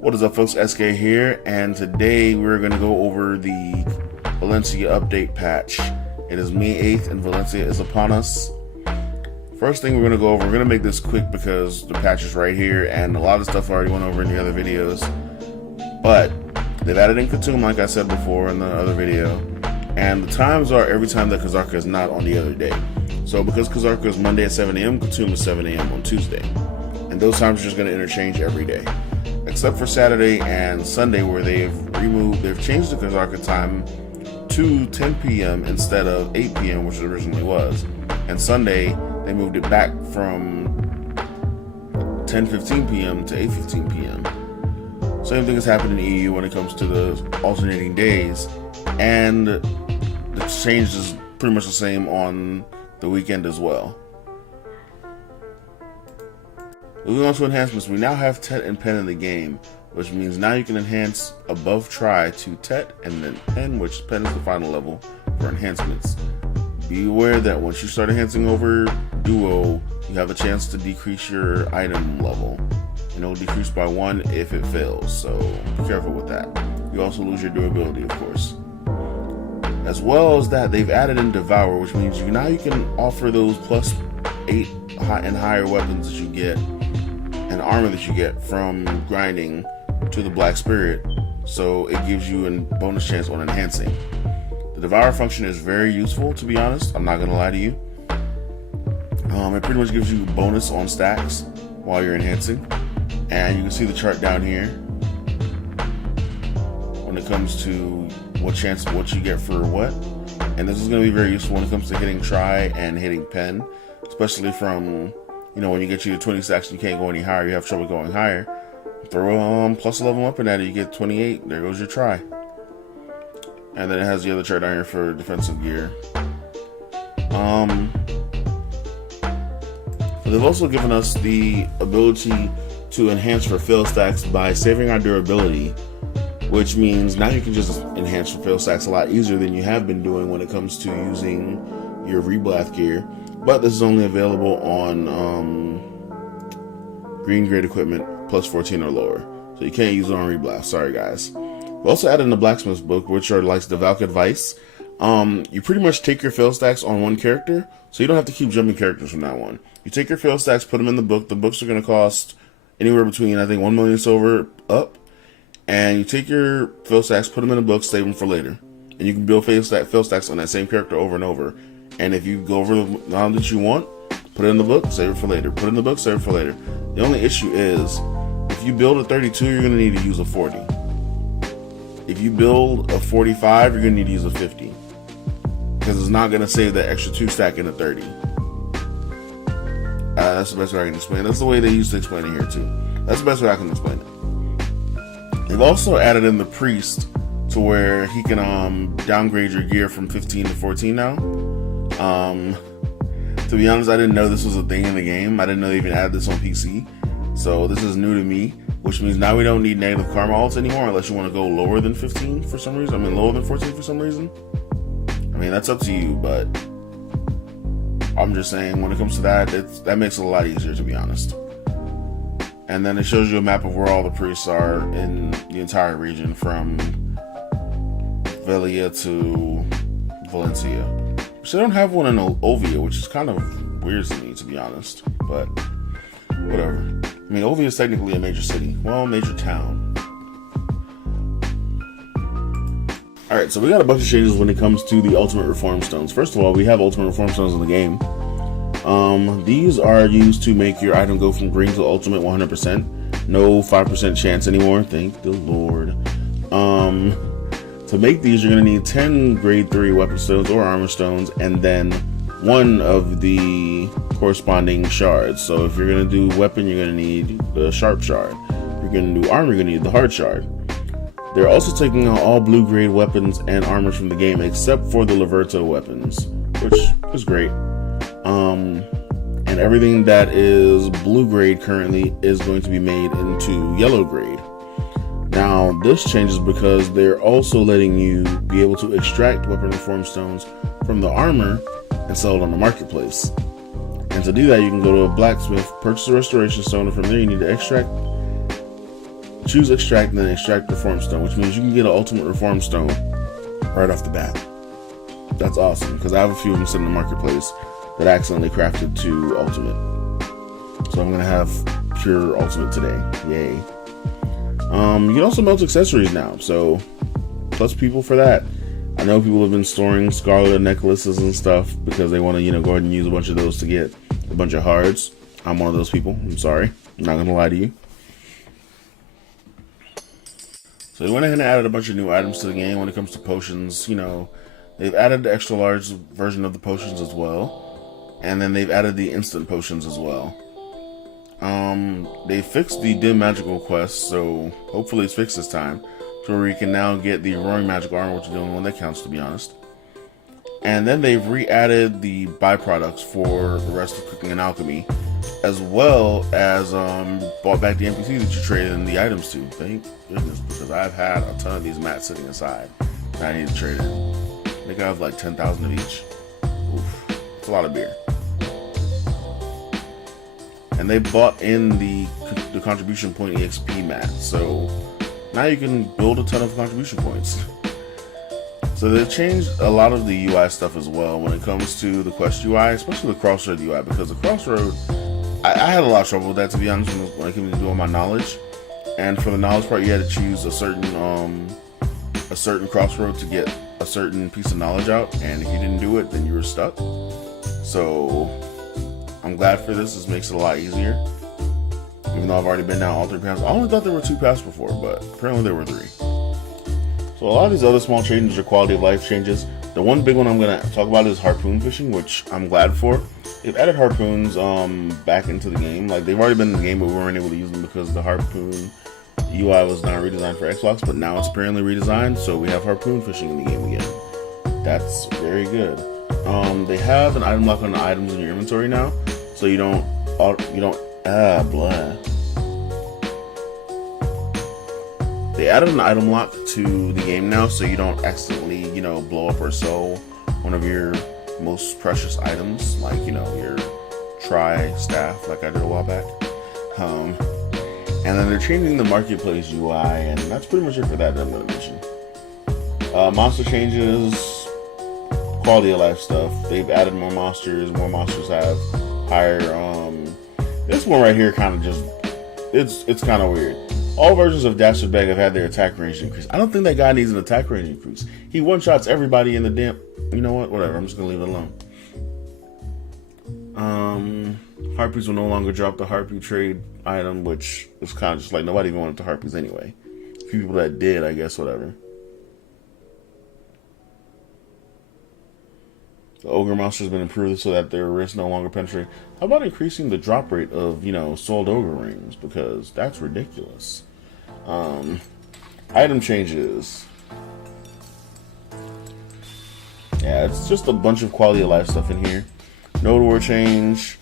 What is up, folks? SK here, and today we're going to go over the Valencia update patch. It is May 8th and Valencia is upon us. First thing we're going to go over, we're going to make this quick because the patch is right here and a lot of stuff I already went over in the other videos. But they've added in Khatum, like I said before in the other video, and the times are every time that Kazarka is not on the other day. So because Kazarka is Monday at 7 a.m., Khatum is 7 a.m. on Tuesday. And those times are just going to interchange every day. Except for Saturday and Sunday, where they've changed the Kazarka time to 10 p.m. instead of 8 p.m., which it originally was. And Sunday, they moved it back from 10:15 p.m. to 8:15 p.m. Same thing has happened in the EU when it comes to the alternating days, and the change is pretty much the same on the weekend as well. Moving on to enhancements, we now have Tet and Pen in the game, which means now you can enhance above Try to Tet and then Pen, which Pen is the final level for enhancements. Be aware that once you start enhancing over Duo, you have a chance to decrease your item level, and it will decrease by 1 if it fails, so be careful with that. You also lose your durability, of course. As well as that, they've added in Devourer, which means now you can offer those +8 and higher weapons that you get and armor that you get from grinding to the Black Spirit, so it gives you a bonus chance on enhancing. The Devourer function is very useful, to be honest. I'm not gonna lie to you. It pretty much gives you a bonus on stacks while you're enhancing, and you can see the chart down here when it comes to what you get for what. And this is going to be very useful when it comes to hitting Try and hitting Pen, especially from, when you get to your 20 stacks and you can't go any higher, you have trouble going higher. Throw a +11 weapon at it, you get 28. There goes your Try. And then it has the other chart down here for defensive gear. They've also given us the ability to enhance for fail stacks by saving our durability, which means now you can just enhance for fail stacks a lot easier than you have been doing when it comes to using your reblath gear. But this is only available on green grade equipment +14 or lower, so you can't use it on reblath. Sorry, guys. We also added in the Blacksmith Book, which are like the Valk advice. You pretty much take your fail stacks on one character, so you don't have to keep jumping characters from now on. You take your fail stacks, put them in the book. The books are going to cost anywhere between, I think, 1 million silver up. And you take your fail stacks, put them in a book, save them for later. And you can build fail stacks on that same character over and over. And if you go over the amount that you want, put it in the book, save it for later. Put it in the book, save it for later. The only issue is, if you build a 32, you're going to need to use a 40. If you build a 45, you're going to need to use a 50. Because it's not going to save that extra 2 stack in a 30. That's the best way I can explain it. That's the way they used to explain it here too. That's the best way I can explain it. They've also added in the Priest to where he can downgrade your gear from 15 to 14 now. To be honest, I didn't know this was a thing in the game. I didn't know they even added this on PC. So this is new to me, which means now we don't need negative karma alts anymore unless you want to go lower than 15 for some reason. Lower than 14 for some reason. That's up to you, but I'm just saying when it comes to that, that makes it a lot easier, to be honest. And then it shows you a map of where all the priests are in the entire region from Velia to Valencia. Which they don't have one in Ovia, which is kind of weird to me, to be honest. But whatever. Ovia is technically a major city. Well, major town. Alright, so we got a bunch of changes when it comes to the Ultimate Reform Stones. First of all, we have Ultimate Reform Stones in the game. These are used to make your item go from green to ultimate 100%. No 5% chance anymore, thank the Lord. To make these, you're going to need 10 grade 3 weapon stones or armor stones, and then 1 of the corresponding shards. So if you're going to do weapon, you're going to need the sharp shard. If you're going to do armor, you're going to need the hard shard. They're also taking out all blue grade weapons and armor from the game except for the Liberto weapons, which is great. And everything that is blue grade currently is going to be made into yellow grade. Now this changes because they're also letting you be able to extract weapon reform stones from the armor and sell it on the marketplace. And to do that, you can go to a blacksmith, purchase a restoration stone, and from there you need to extract choose extract and then extract reform stone, which means you can get an ultimate reform stone right off the bat. That's awesome, because I have a few of them sitting in the marketplace that I accidentally crafted to ultimate. So I'm gonna have pure ultimate today. Yay. You can also melt accessories now, so plus people for that. I know people have been storing scarlet necklaces and stuff because they want to, go ahead and use a bunch of those to get a bunch of hards. I'm one of those people. I'm sorry. I'm not gonna lie to you. So they went ahead and added a bunch of new items to the game when it comes to potions. They've added the extra large version of the potions as well. And then they've added the instant potions as well. They fixed the dim magical quest, so hopefully it's fixed this time. So where you can now get the roaring magical armor, which is the only one that counts, to be honest. And then they've re-added the byproducts for the rest of cooking and alchemy, as well as bought back the NPC that you traded in the items to. Thank goodness, because I've had a ton of these mats sitting aside that I need to trade in. I think I have like 10,000 of each. Oof, it's a lot of beer. And they bought in the contribution point EXP mat, so now you can build a ton of contribution points. So they've changed a lot of the UI stuff as well when it comes to the quest UI, especially the crossroad UI, because the crossroad, I had a lot of trouble with that, to be honest, when it came to doing my knowledge. And for the knowledge part, you had to choose a certain crossroad to get a certain piece of knowledge out, and if you didn't do it, then you were stuck. So I'm glad for this. This makes it a lot easier. Even though I've already been down all 3 paths. I only thought there were 2 paths before, but apparently there were 3. So a lot of these other small changes are quality of life changes. The one big one I'm going to talk about is Harpoon Fishing, which I'm glad for. They've added harpoons back into the game. Like, they've already been in the game, but we weren't able to use them because the Harpoon UI was not redesigned for Xbox, but now it's apparently redesigned, so we have Harpoon Fishing in the game again. That's very good. They have an item lock on the items in your inventory now, so you don't blah. They added an item lock to the game now, so you don't accidentally, blow up or sell one of your most precious items, like, your tri-staff, like I did a while back. And then they're changing the marketplace UI, and that's pretty much it for that I'm going to mention. Monster changes, quality of life stuff. They've added more monsters. More monsters have higher. This one right here kind of just, it's kind of weird. All versions of Dastard Beg have had their attack range increase. I don't think that guy needs an attack range increase. He one-shots everybody in the damn... You know what? Whatever. I'm just going to leave it alone. Harpies will no longer drop the Harpy trade item, which is kind of just like nobody even wanted the Harpies anyway. A few people that did, I guess, whatever. The Ogre monster has been improved so that their wrists no longer penetrate. How about increasing the drop rate of, sold Ogre rings? Because that's ridiculous. Item changes. Yeah, it's just a bunch of quality of life stuff in here. Node war change.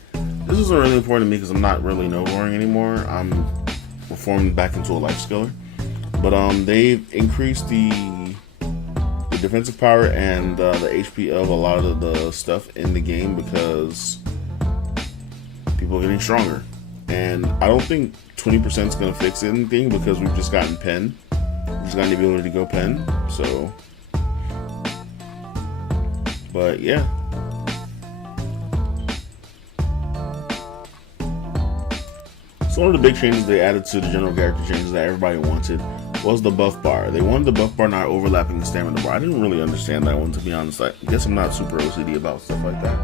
This isn't really important to me because I'm not really node warring anymore. I'm reformed back into a life skiller. But they've increased the defensive power and the HP of a lot of the stuff in the game because people are getting stronger. And I don't think 20% is going to fix anything because we've just gotten pen. We've just gotten the ability to go pen. So, but yeah. So one of the big changes they added to the general character changes that everybody wanted was the buff bar. They wanted the buff bar not overlapping the stamina bar. I didn't really understand that one, to be honest. I guess I'm not super OCD about stuff like that.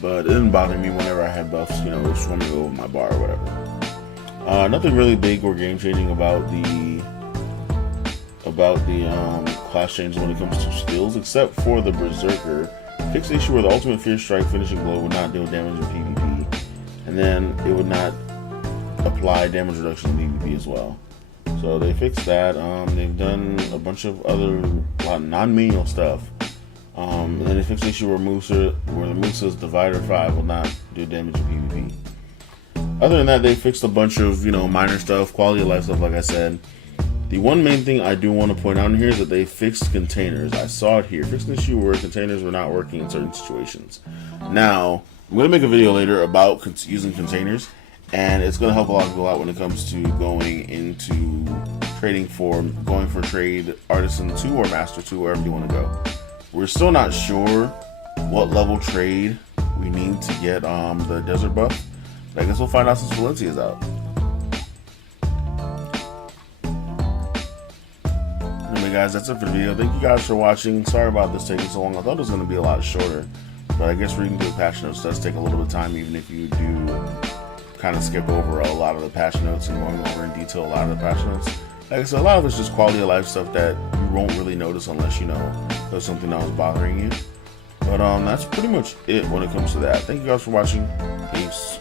But it didn't bother me whenever I had buffs, swimming over my bar or whatever. Nothing really big or game changing about the class changes when it comes to skills, except for the Berserker. Fixed the issue where the ultimate Fierce Strike finishing blow would not deal damage in PvP, and then it would not apply damage reduction in PvP as well. So they fixed that. They've done a bunch of other non-menial stuff. And then they fixed the issue where the Musa's Divider 5 will not do damage in PvP. Other than that, they fixed a bunch of, minor stuff, quality of life stuff, like I said. The one main thing I do want to point out in here is that they fixed containers. I saw it here. Fixed an issue where containers were not working in certain situations. Now, I'm going to make a video later about using containers. and it's going to help a lot of people out when it comes to going into trading for trade artisan 2 or master 2, wherever you want to go. We're still not sure what level trade we need to get the desert buff. But I guess we'll find out since Valencia is out. Anyway guys, that's it for the video. Thank you guys for watching. Sorry about this taking so long. I thought it was going to be a lot shorter, but I guess reading through the patch notes does take a little bit of time, even if you do kind of skip over a lot of the patch notes and going over in detail a lot of the patch notes. Like I said, a lot of it's just quality of life stuff that you won't really notice unless you know there's something that was bothering you. But that's pretty much it when it comes to that. Thank you guys for watching. Peace.